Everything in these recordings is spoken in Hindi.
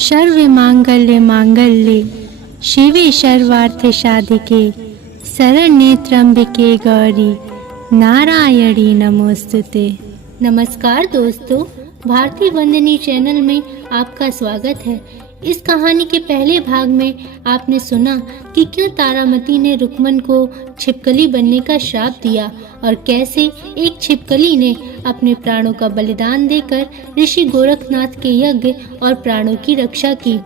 सर्व मांगल्य मांगल्ये शिवे सर्वार्थ साधिके शरण्ये त्र्यंबके गौरी नारायणी नमोस्तुते। नमस्कार दोस्तों, भारतीय वंदनी चैनल में आपका स्वागत है। इस कहानी के पहले भाग में आपने सुना कि क्यों तारामती ने रुक्मन को छिपकली बनने का श्राप दिया और कैसे एक छिपकली ने अपने प्राणों का बलिदान देकर ऋषि गोरखनाथ के यज्ञ और प्राणों की रक्षा की।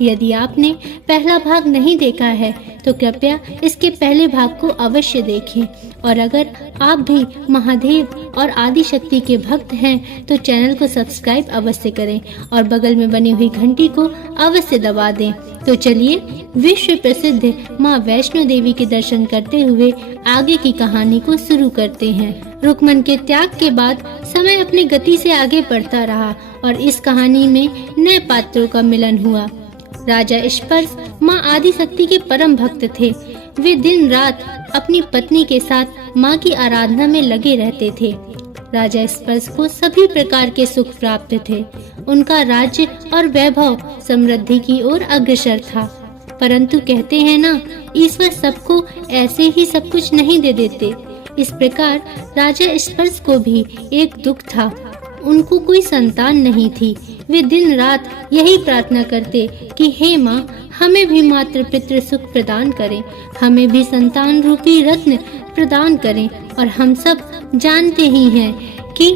यदि आपने पहला भाग नहीं देखा है तो कृपया इसके पहले भाग को अवश्य देखें, और अगर आप भी महादेव और आदि शक्ति के भक्त हैं तो चैनल को सब्सक्राइब अवश्य करें और बगल में बनी हुई घंटी को अवश्य दबा दें। तो चलिए विश्व प्रसिद्ध माँ वैष्णो देवी के दर्शन करते हुए आगे की कहानी को शुरू करते हैं। रुक्मन के त्याग के बाद समय अपनी गति से आगे बढ़ता रहा और इस कहानी में नए पात्रों का मिलन हुआ। राजा स्पर्श माँ आदि शक्ति के परम भक्त थे। वे दिन रात अपनी पत्नी के साथ माँ की आराधना में लगे रहते थे। राजा स्पर्श को सभी प्रकार के सुख प्राप्त थे। उनका राज्य और वैभव समृद्धि की ओर अग्रसर था। परंतु कहते हैं ना, ईश्वर सबको ऐसे ही सब कुछ नहीं दे देते। इस प्रकार राजा स्पर्श को भी एक दुख था। उनको कोई संतान नहीं थी। वे दिन रात यही प्रार्थना करते कि हे माँ, हमें भी मातृ पितृ सुख प्रदान करें, हमें भी संतान रूपी रत्न प्रदान करें। और हम सब जानते ही हैं कि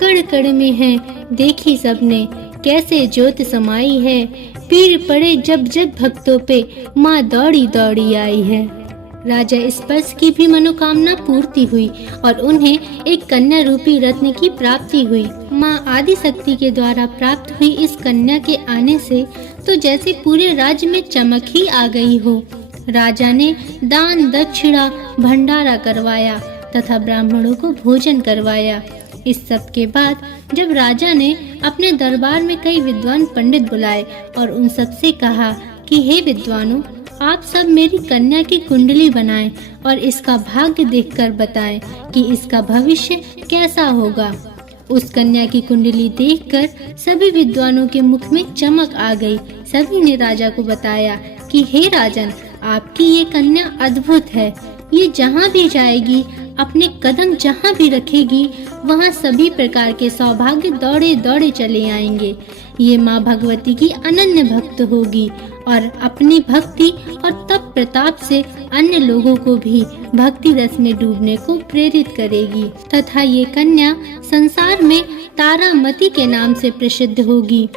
कण कण में है देखी सबने, कैसे ज्योत समाई है। पीर पड़े जब जब भक्तों पे, माँ दौड़ी दौड़ी आई है। राजा स्पर्श की भी मनोकामना पूर्ति हुई और उन्हें एक कन्या रूपी रत्न की प्राप्ति हुई। माँ आदि शक्ति के द्वारा प्राप्त हुई इस कन्या के आने से तो जैसे पूरे राज्य में चमक ही आ गई हो। राजा ने दान दक्षिणा भंडारा करवाया तथा ब्राह्मणों को भोजन करवाया। इस सब के बाद जब राजा ने अपने दरबार में कई विद्वान पंडित बुलाए और उन सब से कहा कि हे विद्वानों, आप सब मेरी कन्या की कुंडली बनाएं और इसका भाग्य देखकर बताएं कि इसका भविष्य कैसा होगा। उस कन्या की कुंडली देखकर सभी विद्वानों के मुख में चमक आ गई। सभी ने राजा को बताया कि हे राजन, आपकी ये कन्या अद्भुत है। ये जहाँ भी जाएगी, अपने कदम जहाँ भी रखेगी, वहाँ सभी प्रकार के सौभाग्य दौड़े दौड़े चले आएंगे। ये माँ भगवती की अनन्य भक्त होगी और अपनी भक्ति और तप प्रताप से अन्य लोगों को भी भक्ति रस में डूबने को प्रेरित करेगी तथा ये कन्या संसार में तारामती के नाम से प्रसिद्ध होगी।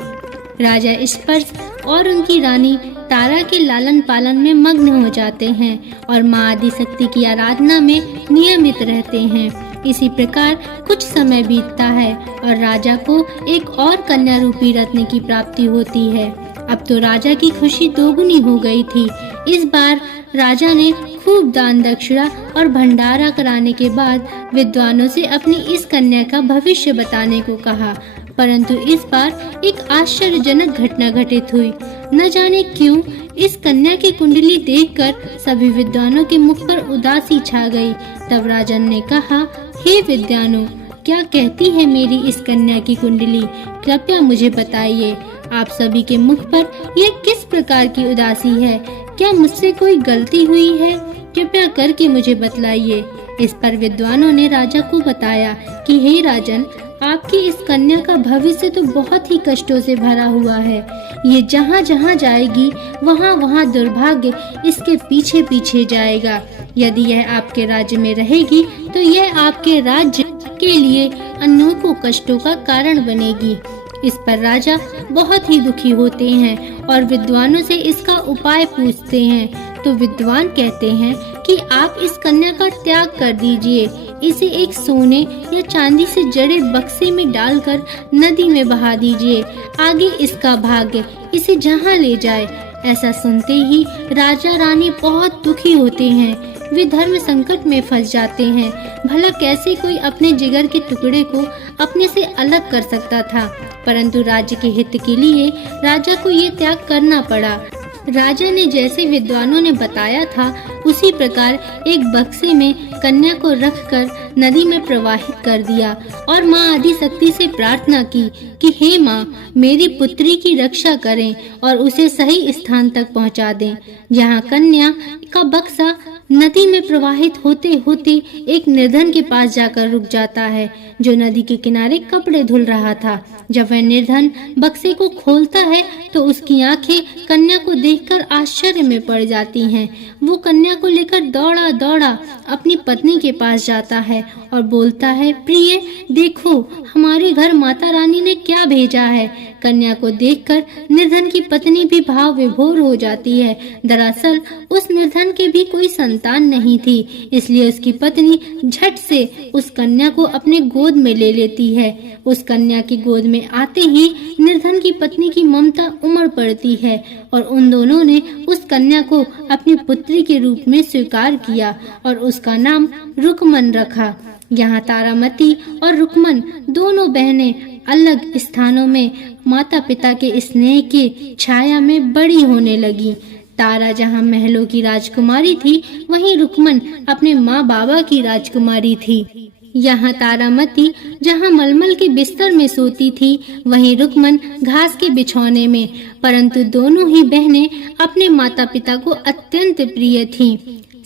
राजा स्पर्श और उनकी रानी तारा के लालन पालन में मग्न हो जाते हैं और माँ आदि शक्ति की आराधना में नियमित रहते हैं। इसी प्रकार कुछ समय बीतता है और राजा को एक और कन्या रूपी रत्न की प्राप्ति होती है। अब तो राजा की खुशी दोगुनी हो गई थी। इस बार राजा ने खूब दान दक्षिणा और भंडारा कराने के बाद विद्वानों से अपनी इस कन्या का भविष्य बताने को कहा। परंतु इस बार एक आश्चर्यजनक घटना घटित हुई। न जाने क्यों इस कन्या की कुंडली देखकर सभी विद्वानों के मुख पर उदासी छा गई। तब राजन ने कहा, हे विद्वानों, क्या कहती है मेरी इस कन्या की कुंडली? कृपया मुझे बताइए। आप सभी के मुख पर ये किस प्रकार की उदासी है? क्या मुझसे कोई गलती हुई है? कृपया करके मुझे बतलाइए। इस पर विद्वानों ने राजा को बताया कि हे राजन, आपकी इस कन्या का भविष्य तो बहुत ही कष्टों से भरा हुआ है। ये जहाँ जहाँ जाएगी वहाँ वहाँ दुर्भाग्य इसके पीछे पीछे जाएगा। यदि यह आपके राज्य में रहेगी तो यह आपके राज्य के लिए अनेकों कष्टों का कारण बनेगी। इस पर राजा बहुत ही दुखी होते हैं और विद्वानों से इसका उपाय पूछते हैं। तो विद्वान कहते हैं कि आप इस कन्या का त्याग कर दीजिए। इसे एक सोने या चांदी से जड़े बक्से में डालकर नदी में बहा दीजिए। आगे इसका भाग्य इसे जहाँ ले जाए। ऐसा सुनते ही राजा रानी बहुत दुखी होते हैं। वे धर्म संकट में फंस जाते हैं। भला कैसे कोई अपने जिगर के टुकड़े को अपने से अलग कर सकता था, परंतु राज्य के हित के लिए राजा को ये त्याग करना पड़ा। राजा ने जैसे विद्वानों ने बताया था उसी प्रकार एक बक्से में कन्या को रखकर नदी में प्रवाहित कर दिया और माँ आदिशक्ति से प्रार्थना की कि हे माँ, मेरी पुत्री की रक्षा करें और उसे सही स्थान तक पहुँचा दें। जहाँ कन्या का बक्सा नदी में प्रवाहित होते होते एक निर्धन के पास जाकर रुक जाता है, जो नदी के किनारे कपड़े धुल रहा था। जब वह निर्धन बक्से को खोलता है तो उसकी आंखें कन्या को देखकर आश्चर्य में पड़ जाती हैं। वो कन्या को लेकर दौड़ा दौड़ा अपनी पत्नी के पास जाता है और बोलता है, प्रिय देखो, हमारे घर माता रानी ने क्या भेजा है। कन्या को देखकर निर्धन की पत्नी भी भाव विभोर हो जाती है। दरअसल उस निर्धन के भी कोई संतान नहीं थी, इसलिए उसकी पत्नी झट से उस कन्या को अपने गोद में ले लेती है। उस कन्या की गोद में आते ही निर्धन की पत्नी की ममता उमड़ पड़ती है और उन दोनों ने उस कन्या को अपनी पुत्री के रूप में स्वीकार किया और उसका नाम रुकमन रखा। यहाँ तारामती और रुकमन दोनों बहनें अलग स्थानों में माता पिता के स्नेह की छाया में बड़ी होने लगी। तारा जहाँ महलों की राजकुमारी थी, वहीं रुकमन अपने माँ बाबा की राजकुमारी थी। यहाँ तारामती जहाँ मलमल के बिस्तर में सोती थी, वहीं रुकमन घास के बिछौने में। परंतु दोनों ही बहनें अपने माता पिता को अत्यंत प्रिय थीं।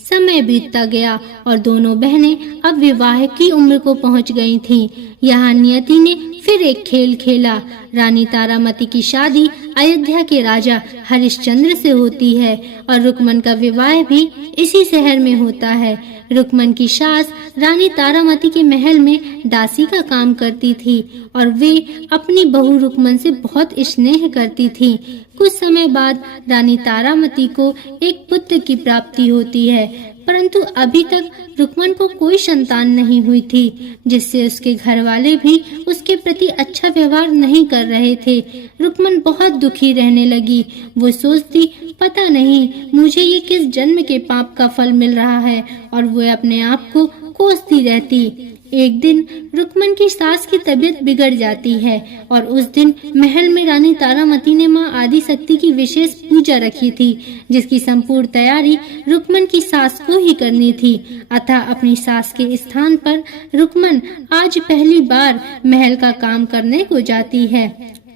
समय बीतता गया और दोनों बहनें अब विवाह की उम्र को पहुंच गई थीं। यहाँ नियति ने फिर एक खेल खेला। रानी तारामती की शादी अयोध्या के राजा हरिश्चंद्र से होती है और रुकमन का विवाह भी इसी शहर में होता है। रुकमन की सास रानी तारामती के महल में दासी का काम करती थी और वे अपनी बहू रुकमन से बहुत स्नेह करती थी। कुछ समय बाद रानी तारामती को एक पुत्र की प्राप्ति होती है, परंतु अभी तक रुकमन को कोई संतान नहीं हुई थी, जिससे उसके घर वाले भी उसके प्रति अच्छा व्यवहार नहीं कर रहे थे। रुकमन बहुत दुखी रहने लगी। वो सोचती, पता नहीं मुझे ये किस जन्म के पाप का फल मिल रहा है, और वो अपने आप को कोसती रहती। एक दिन रुकमन की सास की तबीयत बिगड़ जाती है और उस दिन महल में रानी तारामती ने माँ आदिशक्ति की विशेष पूजा रखी थी, जिसकी संपूर्ण तैयारी रुकमन की सास को ही करनी थी। अतः अपनी सास के स्थान पर रुकमन आज पहली बार महल का काम करने को जाती है।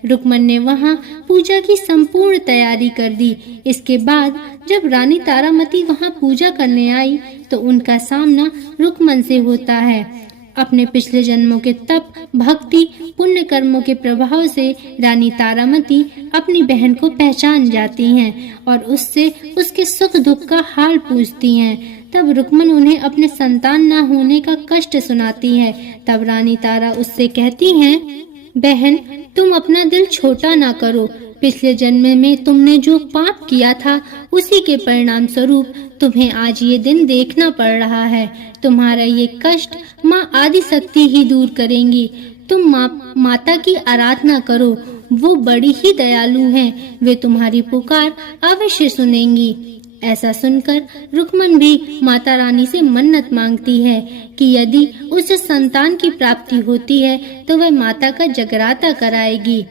रुकमन ने वहाँ पूजा की संपूर्ण तैयारी कर दी। इसके बाद जब रानी तारामती वहाँ पूजा करने आई तो उनका सामना रुकमन से होता है। अपने पिछले जन्मों के तप, भक्ति, पुण्य कर्मों के प्रभाव से रानी तारामती अपनी बहन को पहचान जाती हैं और उससे उसके सुख दुख का हाल पूछती हैं। तब रुकमन उन्हें अपने संतान न होने का कष्ट सुनाती है। तब रानी तारा उससे कहती हैं, बहन, तुम अपना दिल छोटा ना करो। पिछले जन्म में तुमने जो पाप किया था, उसी के परिणाम स्वरूप तुम्हें आज ये दिन देखना पड़ रहा है। तुम्हारा ये कष्ट माँ आदिशक्ति ही दूर करेंगी। तुम माता की आराधना करो, वो बड़ी ही दयालु हैं। वे तुम्हारी पुकार अवश्य सुनेंगी। ऐसा सुनकर रुकमन भी माता रानी से मन्नत मांगती है कि यदि उसे संतान की प्राप्ति होती है तो वह माता का जगराता कराएगी।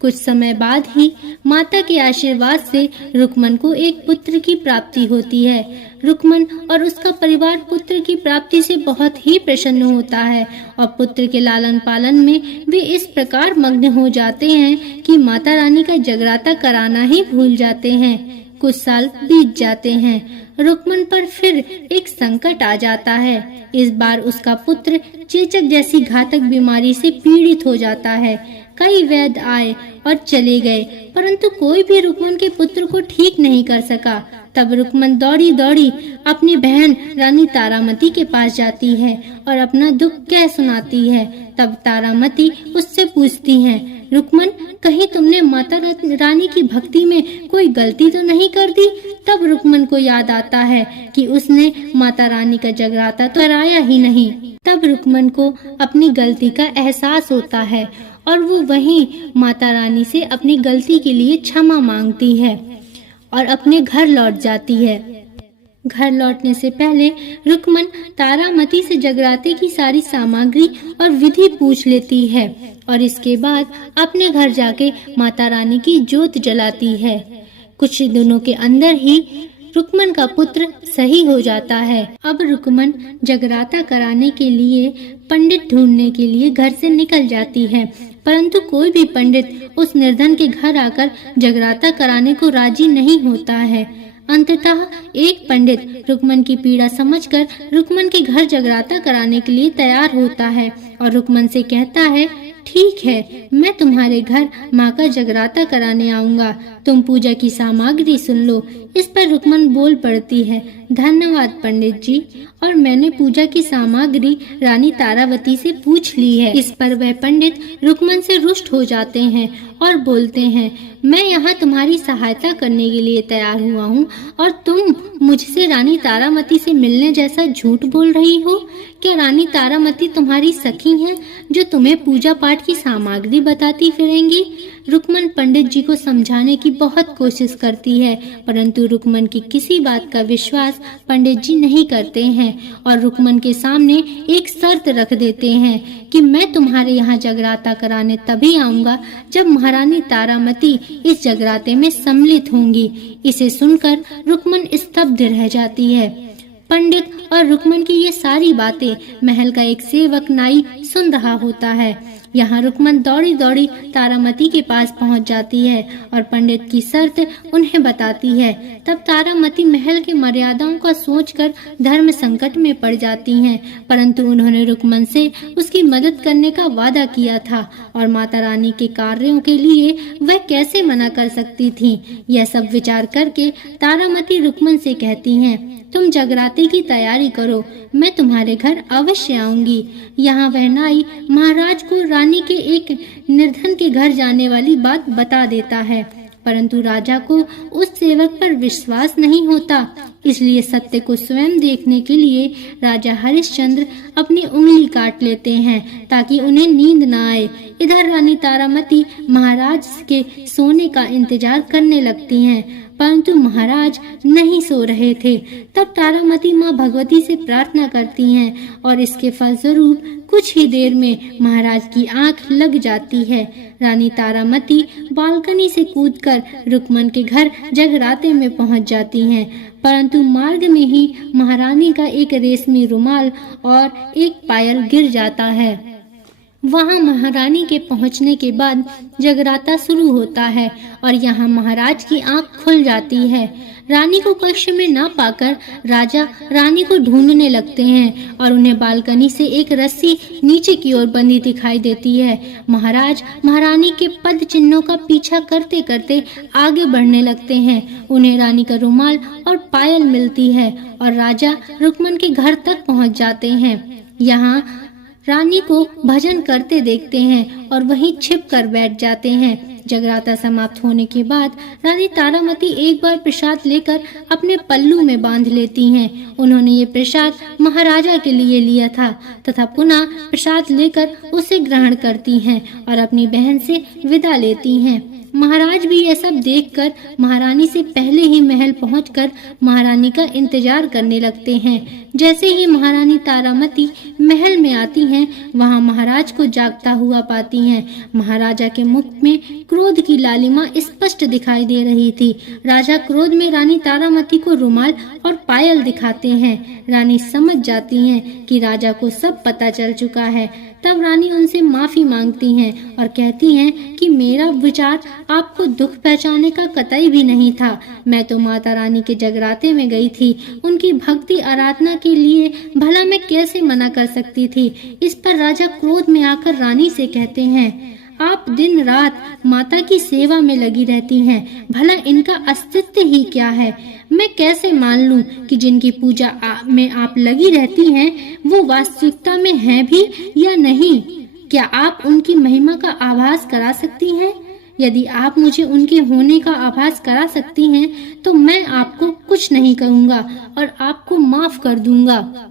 कुछ समय बाद ही माता के आशीर्वाद से रुकमन को एक पुत्र की प्राप्ति होती है। रुकमन और उसका परिवार पुत्र की प्राप्ति से बहुत ही प्रसन्न होता है और पुत्र के लालन पालन में वे इस प्रकार मग्न हो जाते हैं कि माता रानी का जगराता कराना ही भूल जाते हैं। कुछ साल बीत जाते हैं। रुकमन पर फिर एक संकट आ जाता है। इस बार उसका पुत्र चेचक जैसी घातक बीमारी से पीड़ित हो जाता है। कई वैद्य आए और चले गए, परंतु कोई भी रुकमन के पुत्र को ठीक नहीं कर सका। तब रुकमन दौड़ी दौड़ी अपनी बहन रानी तारामती के पास जाती है और अपना दुख कह सुनाती है। तब तारामती उससे पूछती हैं, रुकमन, कहीं तुमने माता रानी की भक्ति में कोई गलती तो नहीं कर दी? तब रुकमन को याद आता है कि उसने माता रानी का जगराता तो कराया ही नहीं। तब रुकमन को अपनी गलती का एहसास होता है और वो वहीं माता रानी से अपनी गलती के लिए क्षमा मांगती है और अपने घर लौट जाती है। घर लौटने से पहले रुकमन तारामती से जगराते की सारी सामग्री और विधि पूछ लेती है और इसके बाद अपने घर जाके माता रानी की जोत जलाती है। कुछ दिनों के अंदर ही रुकमन का पुत्र सही हो जाता है। अब रुकमन जगराता कराने के लिए पंडित ढूंढने के लिए घर से निकल जाती है, परंतु कोई भी पंडित उस निर्धन के घर आकर जगराता कराने को राजी नहीं होता है। अंततः एक पंडित रुकमन की पीड़ा समझकर रुकमन के घर जगराता कराने के लिए तैयार होता है और रुकमन से कहता है, ठीक है, मैं तुम्हारे घर माँ का जगराता कराने आऊंगा, तुम पूजा की सामग्री सुन लो। इस पर रुकमन बोल पड़ती है, धन्यवाद पंडित जी, और मैंने पूजा की सामग्री रानी तारावती से पूछ ली है। इस पर वह पंडित रुकमन से रुष्ट हो जाते हैं और बोलते हैं, मैं यहाँ तुम्हारी सहायता करने के लिए तैयार हुआ हूँ और तुम मुझसे रानी तारामती से मिलने जैसा झूठ बोल रही हो। क्या रानी तारामती तुम्हारी सखी हैं जो तुम्हें पूजा पाठ की सामग्री बताती फिरेंगी? रुकमन पंडित जी को समझाने की बहुत कोशिश करती है, परंतु रुकमन की किसी बात का विश्वास पंडित जी नहीं करते हैं और रुकमन के सामने एक शर्त रख देते हैं कि मैं तुम्हारे यहाँ जगराता कराने तभी आऊंगा जब महारानी तारामती इस जगराते में सम्मिलित होंगी। इसे सुनकर रुकमन स्तब्ध रह जाती है। पंडित और रुकमन की ये सारी बातें महल का एक सेवक नाई सुन रहा होता है। यहाँ रुकमन दौड़ी दौड़ी तारामती के पास पहुँच जाती है और पंडित की शर्त उन्हें बताती है। तब तारामती महल की मर्यादाओं का सोचकर धर्म संकट में पड़ जाती हैं, परंतु उन्होंने रुकमन से उसकी मदद करने का वादा किया था और माता रानी के कार्यों के लिए वह कैसे मना कर सकती थी। यह सब विचार करके तारामती रुकमन से कहती हैं, तुम जगराते की तैयारी करो, मैं तुम्हारे घर अवश्य आऊंगी। यहाँ वह नाई महाराज को रानी के एक निर्धन के घर जाने वाली बात बता देता है, परंतु राजा को उस सेवक पर विश्वास नहीं होता। इसलिए सत्य को स्वयं देखने के लिए राजा हरिश्चंद्र अपनी उंगली काट लेते हैं ताकि उन्हें नींद न आए। इधर रानी तारामती महाराज के सोने का इंतजार करने लगती हैं, परंतु महाराज नहीं सो रहे थे। तब तारामती माँ भगवती से प्रार्थना करती हैं और इसके फलस्वरूप कुछ ही देर में महाराज की आंख लग जाती है। रानी तारामती बालकनी से कूदकर रुकमन के घर जगराते में पहुंच जाती हैं, परंतु मार्ग में ही महारानी का एक रेशमी रुमाल और एक पायल गिर जाता है। वहां महारानी के पहुंचने के बाद जगराता शुरू होता है और यहाँ महाराज की आंख खुल जाती है। रानी को कक्ष में न पाकर राजा रानी को ढूंढने लगते हैं और उन्हें बालकनी से एक रस्सी नीचे की ओर बंधी दिखाई देती है। महाराज महारानी के पद चिन्हों का पीछा करते करते आगे बढ़ने लगते हैं। उन्हें रानी का रुमाल और पायल मिलती है और राजा रुकमन के घर तक पहुंच जाते हैं। यहाँ रानी को भजन करते देखते हैं और वहीं छिप कर बैठ जाते हैं। जगराता समाप्त होने के बाद रानी तारामती एक बार प्रसाद लेकर अपने पल्लू में बांध लेती हैं। उन्होंने ये प्रसाद महाराजा के लिए लिया था तथा पुनः प्रसाद लेकर उसे ग्रहण करती हैं और अपनी बहन से विदा लेती हैं। महाराज भी यह सब देखकर महारानी से पहले ही महल पहुंचकर महारानी का इंतजार करने लगते हैं। जैसे ही महारानी तारामती महल में आती हैं, वहां महाराज को जागता हुआ पाती हैं। महाराजा के मुख में क्रोध की लालिमा स्पष्ट दिखाई दे रही थी। राजा क्रोध में रानी तारामती को रुमाल और पायल दिखाते हैं। रानी समझ जाती हैं कि राजा को सब पता चल चुका है। तब रानी उनसे माफी मांगती हैं और कहती हैं कि मेरा विचार आपको दुख पहुंचाने का कतई भी नहीं था। मैं तो माता रानी के जगराते में गई थी, उनकी भक्ति आराधना के लिए भला मैं कैसे मना कर सकती थी। इस पर राजा क्रोध में आकर रानी से कहते हैं, आप दिन रात माता की सेवा में लगी रहती हैं, भला इनका अस्तित्व ही क्या है। मैं कैसे मान लूं कि जिनकी पूजा में आप लगी रहती हैं वो वास्तविकता में है भी या नहीं। क्या आप उनकी महिमा का आभास करा सकती हैं? यदि आप मुझे उनके होने का आभास करा सकती हैं तो मैं आपको कुछ नहीं कहूँगा और आपको माफ कर दूंगा।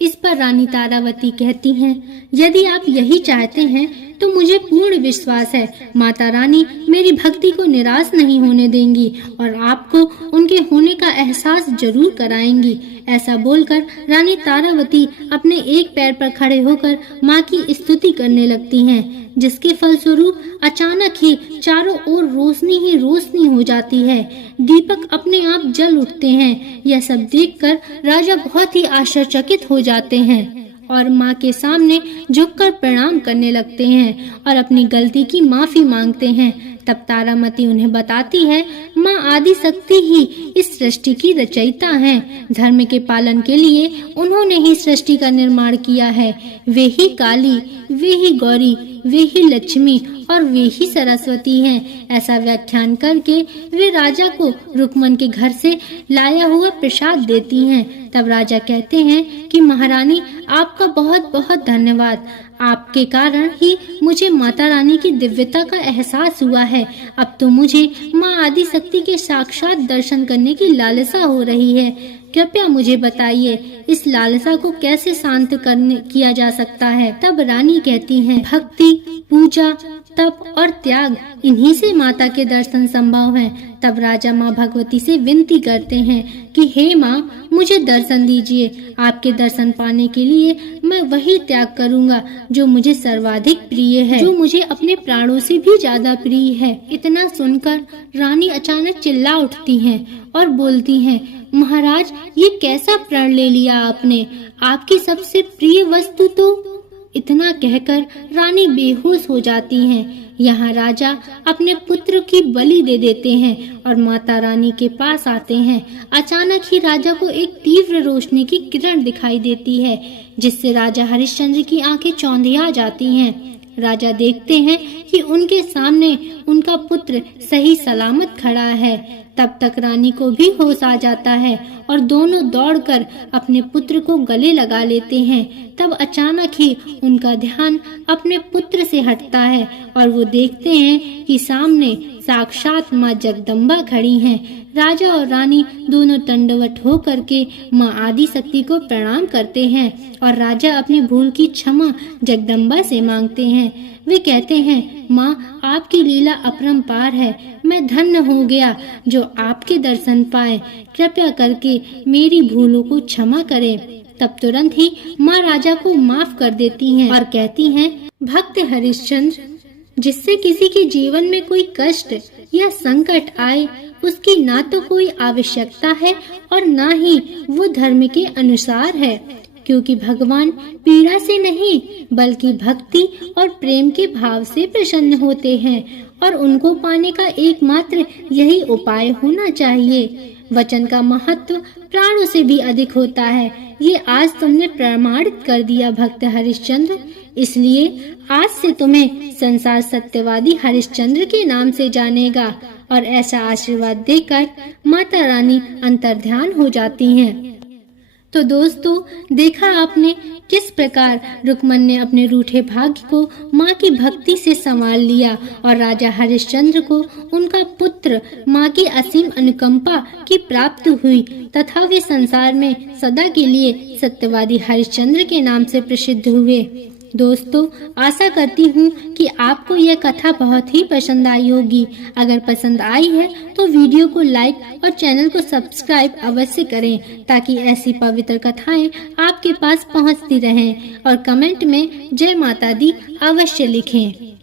इस पर रानी तारावती कहती हैं, यदि आप यही चाहते हैं तो मुझे पूर्ण विश्वास है माता रानी मेरी भक्ति को निराश नहीं होने देंगी और आपको उनके होने का एहसास जरूर कराएंगी। ऐसा बोलकर रानी तारावती अपने एक पैर पर खड़े होकर माँ की स्तुति करने लगती हैं। जिसके फलस्वरूप अचानक ही चारों ओर रोशनी ही रोशनी हो जाती है। दीपक अपने आप जल उठते हैं। यह सब देखकर राजा बहुत ही आश्चर्यचकित हो जाते हैं और माँ के सामने झुककर प्रणाम करने लगते हैं और अपनी गलती की माफी मांगते हैं। तब तारामती उन्हें बताती है, माँ आदि शक्ति ही इस सृष्टि की रचयिता हैं। धर्म के पालन के लिए उन्होंने ही सृष्टि का निर्माण किया है। वे ही काली, वे ही गौरी, वे ही लक्ष्मी और वे ही सरस्वती हैं। ऐसा व्याख्यान करके वे राजा को रुक्मन के घर से लाया हुआ प्रसाद देती हैं। तब राजा कहते हैं कि महारानी, आपका बहुत बहुत धन्यवाद। आपके कारण ही मुझे माता रानी की दिव्यता का एहसास हुआ है। अब तो मुझे माँ आदि शक्ति के साक्षात दर्शन करने की लालसा हो रही है। कृपया मुझे बताइए, इस लालसा को कैसे शांत किया जा सकता है। तब रानी कहती हैं, भक्ति, पूजा, तप और त्याग, इन्हीं से माता के दर्शन संभव हैं। तब राजा माँ भगवती से विनती करते हैं कि हे माँ, मुझे दर्शन दीजिए। आपके दर्शन पाने के लिए मैं वही त्याग करूँगा जो मुझे सर्वाधिक प्रिय है, जो मुझे अपने प्राणों से भी ज्यादा प्रिय है। इतना सुनकर रानी अचानक चिल्ला उठती हैं और बोलती हैं, महाराज, ये कैसा प्रण ले लिया आपने? आपकी सबसे प्रिय वस्तु तो। इतना कहकर रानी बेहोश हो जाती हैं। यहाँ राजा अपने पुत्र की बलि दे देते हैं और माता रानी के पास आते हैं। अचानक ही राजा को एक तीव्र रोशनी की किरण दिखाई देती है, जिससे राजा हरिश्चंद्र की आंखें चौंधिया जाती हैं। राजा देखते हैं कि उनके सामने उनका पुत्र सही सलामत खड़ा है। तब तक रानी को भी होश आ जाता है और दोनों दौड़कर अपने पुत्र को गले लगा लेते हैं। तब अचानक ही उनका ध्यान अपने पुत्र से हटता है और वो देखते हैं कि सामने साक्षात माँ जगदम्बा खड़ी हैं। राजा और रानी दोनों दंडवत होकर के माँ आदि शक्ति को प्रणाम करते हैं और राजा अपनी भूल की क्षमा जगदम्बा से मांगते हैं। वे कहते हैं, माँ, आपकी लीला अपरंपार है। मैं धन्य हो गया जो आपके दर्शन पाए। कृपया करके मेरी भूलों को क्षमा करें। तब तुरंत ही माँ राजा को माफ कर देती हैं और कहती हैं, भक्त हरिश्चंद्र, जिससे किसी के जीवन में कोई कष्ट या संकट आए, उसकी ना तो कोई आवश्यकता है और ना ही वो धर्म के अनुसार है, क्योंकि भगवान पीड़ा से नहीं बल्कि भक्ति और प्रेम के भाव से प्रसन्न होते हैं और उनको पाने का एकमात्र यही उपाय होना चाहिए। वचन का महत्व प्राणों से भी अधिक होता है। ये आज तुमने प्रमाणित कर दिया भक्त हरिश्चंद्र। इसलिए आज से तुम्हें संसार सत्यवादी हरिश्चंद्र के नाम से जानेगा। और ऐसा आशीर्वाद देकर माता रानी अंतर्ध्यान हो जाती हैं। तो दोस्तों, देखा आपने किस प्रकार रुक्मन ने अपने रूठे भाग्य को माँ की भक्ति से संभाल लिया और राजा हरिश्चंद्र को उनका पुत्र माँ की असीम अनुकंपा की प्राप्ति हुई तथा वे संसार में सदा के लिए सत्यवादी हरिश्चंद्र के नाम से प्रसिद्ध हुए। दोस्तों, आशा करती हूँ कि आपको यह कथा बहुत ही पसंद आई होगी। अगर पसंद आई है तो वीडियो को लाइक और चैनल को सब्सक्राइब अवश्य करें ताकि ऐसी पवित्र कथाएं आपके पास पहुँचती रहें और कमेंट में जय माता दी अवश्य लिखें।